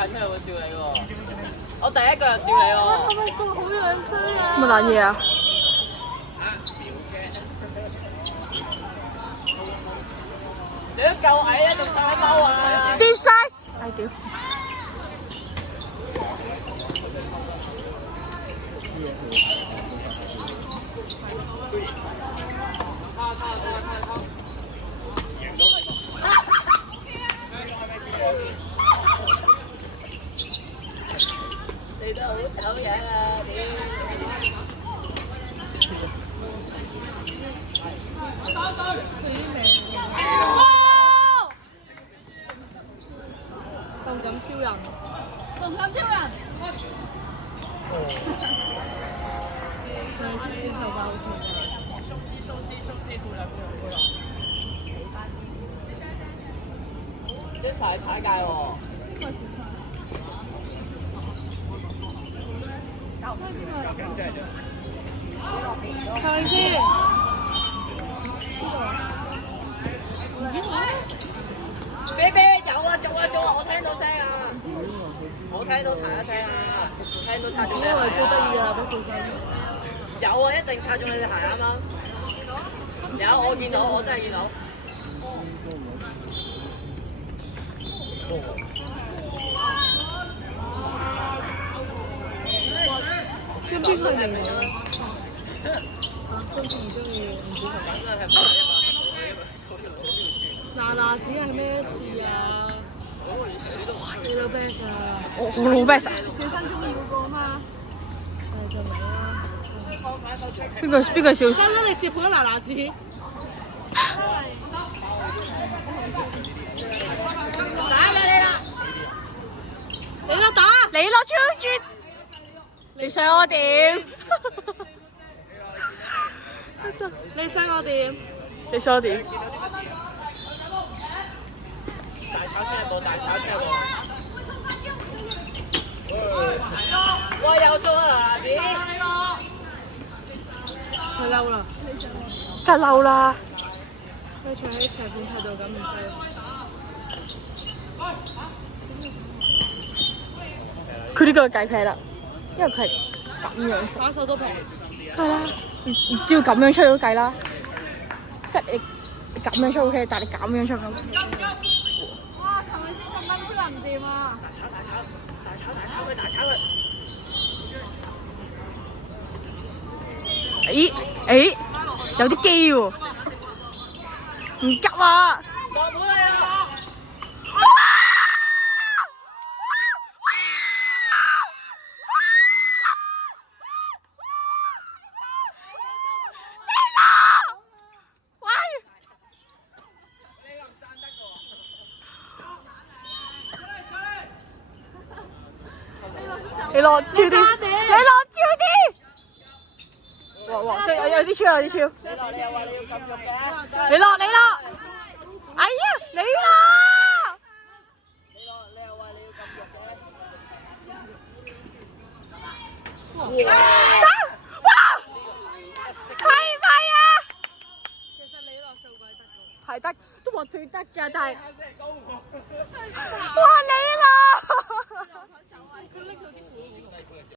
踩出嚟會笑你喎，我第一個就笑你喎。咁咪數好樣衰啊！乜撚嘢啊？你都夠矮啊，仲想踎啊？Deep size，唉屌！你都好醜樣啊！動感超人，動感超人。上次啲頭髮好長。即係踩界喎。上先。啤啤有啊，做啊做啊，我聽到聲啊，我聽到彈一聲啊，聽到擦中你鞋啊。好得意啊！俾小心。有啊，一定擦中你隻鞋啱啱。有，我見到，我真係見到。跟邊個嚟啊？跟住唔中意唔知嗱嗱子係咩事啊？你老 best 啊！我老 best 啊！小新中意嗰個嘛？係就咪啦。邊個笑？得啦，你接盤嗱嗱子。打你啦！你啦打！你攞超絕，你想我點？你想我點？你想我點？大炒出一步，大炒出一步。哇！有數啊，嗱子。佢嬲啦！梗係嬲啦！佢坐喺裁判台度咁唔係。佢呢個計劈啦，因為佢係咁樣出，反手都平。梗係啦，你只要咁樣出都計啦，即係你咁樣出 OK，但係你咁樣出唔 OK。哇！陳偉先咁撚超人唔掂啊！大炒佢！誒，有啲機喎，唔急啊！落盤啊！你落超啲，你落超啲！哇，即係有啲超，有啲超。你落你又話你要撳肉嘅，你落，哎呀，你落！你落你又話你要撳肉哇！係唔係啊？其實你落做鬼得㗎。係得，都話最得㗎，但係嘅。哇你落！